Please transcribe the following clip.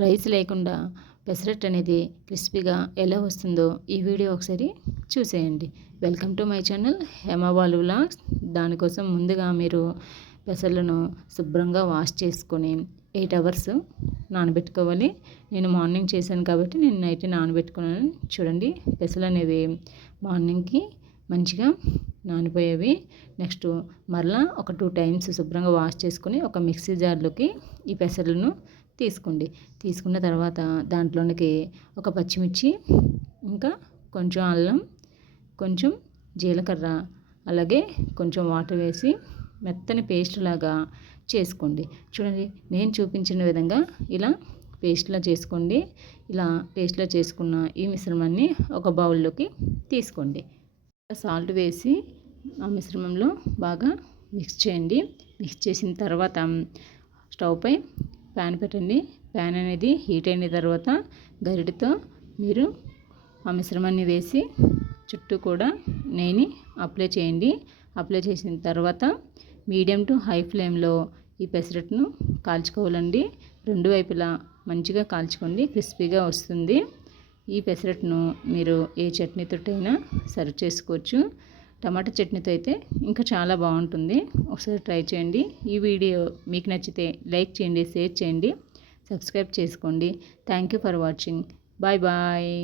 Rice లేకుండా పెసరట్టు అనేది క్రిస్పీగా ఎలా వస్తుందో ఈ వీడియో ఒకసారి చూసేయండి. Welcome to my channel Hemabalu vlogs. దానికోసం ముందుగా మీరు పెసర్లను శుభ్రంగా వాష్ చేసుకొని 8 అవర్స్ నానబెట్టుకోవాలి. నేను మార్నింగ్ చేశాను కాబట్టి నేను నైట్ నానబెట్టుకున్నాను. చూడండి, పెసలు అనేవి మార్నింగ్కి మంచిగా నానిపోయేవి. నెక్స్ట్ మరలా ఒక 2 టైమ్స్ శుభ్రంగా వాష్ చేసుకొని ఒక మిక్సీ జార్లోకి ఈ పెసలను తీసుకున్న తర్వాత దాంట్లోనికి ఒక పచ్చిమిర్చి, ఇంకా కొంచెం అల్లం, కొంచెం జీలకర్ర, అలాగే కొంచెం వాటర్ వేసి మెత్తని పేస్ట్ లాగా చేసుకోండి. చూడండి, నేను చూపించిన విధంగా ఇలా పేస్ట్లా చేసుకోండి. ఇలా పేస్ట్లా చేసుకున్న ఈ మిశ్రమాన్ని ఒక బౌల్లోకి తీసుకోండి. సాల్ట్ వేసి ఆ మిశ్రమంలో బాగా మిక్స్ చేయండి. మిక్స్ చేసిన తర్వాత స్టవ్ పై ప్యాన్ పెట్టండి. ప్యాన్ అనేది హీట్ అయిన తర్వాత గరిటెతో మీరు ఆ మిశ్రమాన్ని వేసి చుట్టూ కూడా నెయ్యిని అప్లై చేయండి. అప్లై చేసిన తర్వాత మీడియం టు హై ఫ్లేమ్లో ఈ పెసరట్టును కాల్చుకోవాలండి. 2 వైపులా మంచిగా కాల్చుకోండి, క్రిస్పీగా వస్తుంది. ఈ పెసరట్టును మీరు ఏ చట్నీతోటైనా సర్వ్ చేసుకోవచ్చు. టమాటా చట్నీతో అయితే ఇంకా చాలా బాగుంటుంది. ఒకసారి ట్రై చేయండి. ఈ వీడియో మీకు నచ్చితే లైక్ చేయండి, షేర్ చేయండి, సబ్స్క్రైబ్ చేసుకోండి. Thank you for watching. Bye bye.